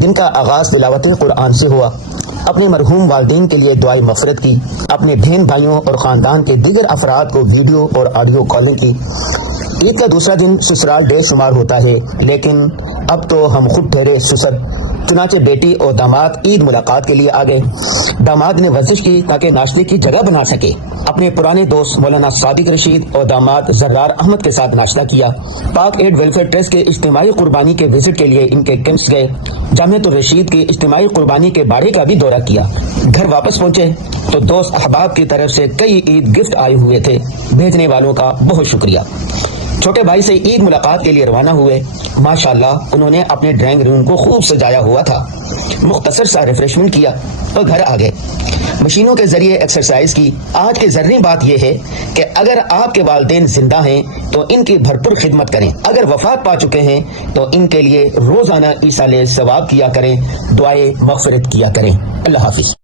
جن کا آغاز تلاوت قرآن سے ہوا، اپنے مرحوم والدین کے لیے دعائیں مغفرت کی، اپنے بہن بھائیوں اور خاندان کے دیگر افراد کو ویڈیو اور آڈیو کالنگ کی۔ عید کا دوسرا دن سسرال بے شمار ہوتا ہے، لیکن اب تو ہم خود ٹھہرے سسر، چنانچہ بیٹی اور داماد عید ملاقات کے لیے آ گئے۔ داماد نے ورزش کی تاکہ ناشتے کی جگہ بنا سکے، اپنے پرانے دوست مولانا صادق رشید اور داماد زرار احمد کے ساتھ ناشتہ کیا۔ پاک ایڈ ویلفیئر ٹرسٹ کے اجتماعی قربانی کے وزٹ کے لیے ان کے کیمپس گئے، جامعۃ الرشید کی اجتماعی قربانی کے باڑے کا بھی دورہ کیا۔ گھر واپس پہنچے تو دوست احباب کی طرف سے کئی عید گفٹ آئے ہوئے تھے، بھیجنے والوں کا بہت شکریہ۔ چھوٹے بھائی سے عید ملاقات کے لیے روانہ ہوئے۔ ماشاءاللہ انہوں نے اپنے ڈرائنگ روم کو خوب سجایا ہوا تھا، مختصر سا ریفریشمنٹ کیا اور گھر آ گئے۔ مشینوں کے ذریعے ایکسرسائز کی۔ آج کی ذرنی بات یہ ہے کہ اگر آپ کے والدین زندہ ہیں تو ان کی بھرپور خدمت کریں، اگر وفات پا چکے ہیں تو ان کے لیے روزانہ ایصال ثواب کیا کریں، دعائیں مغفرت کیا کریں۔ اللہ حافظ۔